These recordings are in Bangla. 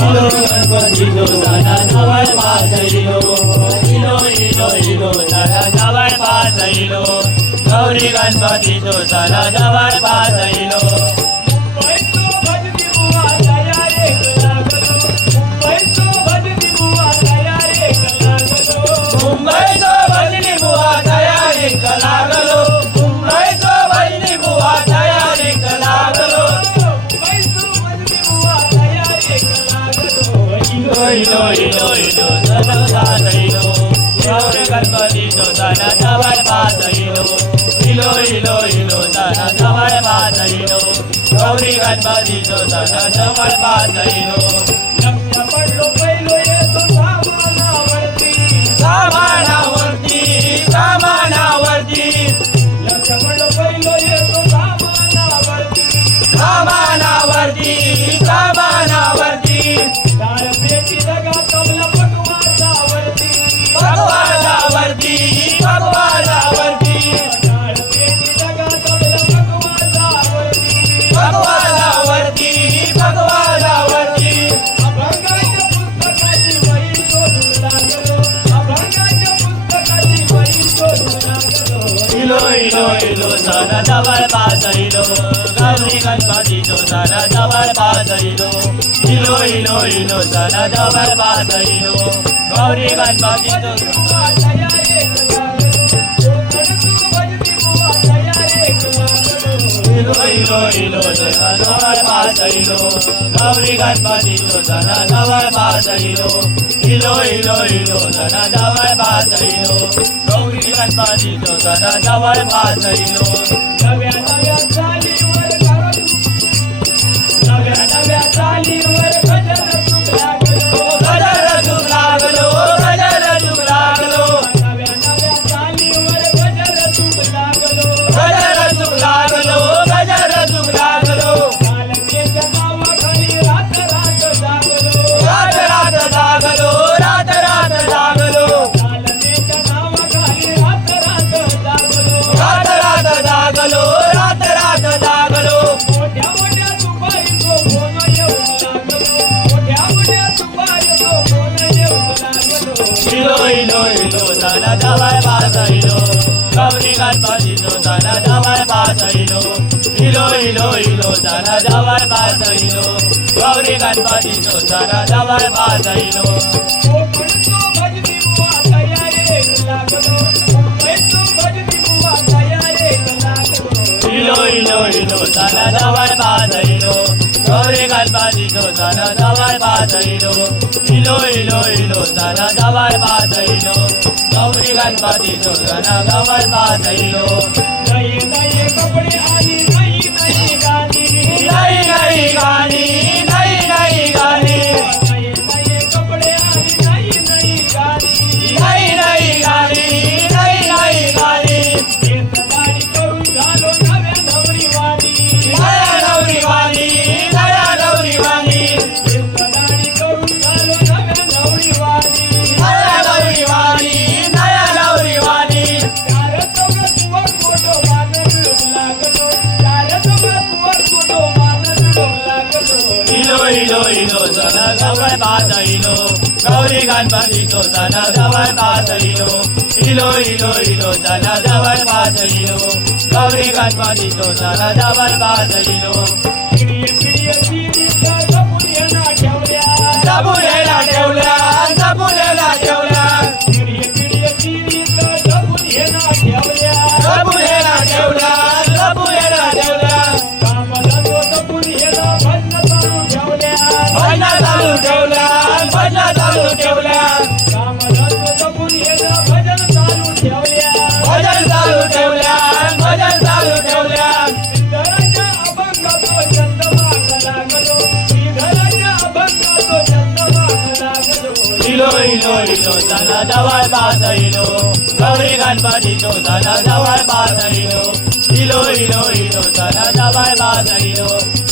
ইলো ইলো দাদা সবাই পাঠাইলো ইলো ইলো ইলো দাদা সবাই পাঠাইলো গৌরী গণপতি তো সারা সবাই পাঠাইলো ઈનો ઈનો ઈનો ધન દાન ઈનો યૌર કર્મ દીનો ધન ધવર પાદ ઈનો ઈલો ઈલો ઈનો ધન ધવર પાદ ઈનો ગૌરી કર્મ દીનો ધન ધવર પાદ ઈનો সারা যাবার বাজাইল গালি গান বাজিত সারা যাবার বাজাইল। ইলো ইলো ইলো সারা যাবার বাজাইল। গৌরী গান বাজিত। রইল জয় বাজাইলো গৌরী গণপতি তো জানা দাওয়ার বাজাইলো ইলো ইলো ইলো, জানা দাওয়ার বাজাইলো গৌরী গণপতি তো জানা দাওয়ার বাজাইলো জয় জয় বাজাইলো এলো, তারা জামায় বাজাইলো কবরি গান বাজিলো, তারা জামায় বাজাইলো ইলো ইলো ইলো তারা জামায় বাজাইলো কবরি গান বাজিলো, তারা জামায় বাজাইলো इलो इलो इलो तल दवाई पादैलो गौरे दवाई इलो इलो इलो तल दवाई गौरी गणपतिको दवाई कपडे आदि ইলো ইলো সানা সবাই বাজাইলো গৌরী গণপতি তো সানা সবাই বাজাইলো ইলো ইলো ইলো সানা সবাই বাজাইলো গৌরী গণপতি তো সানা সবাই বাজাইলো সাবুরে না ঠেউলা इलो इलो इलो सण जवळ पास इलो गौरी गणपतीचो सण जवळ पास इलो इलो इलो इलो सण जवळ पास इलो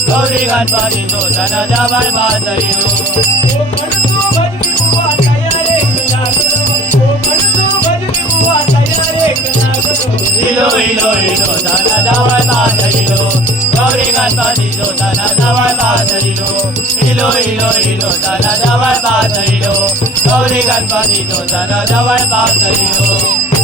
गौरी गणपतीचो सण जवळ पास इलो इलो इलो इलो धन जवळता धरिलो गौरी गाता दिलो धन जवळता धरिलो इलो इलो इलो धन जवळता धरिलो गौरी गाता दिलो धन जवळता धरिलो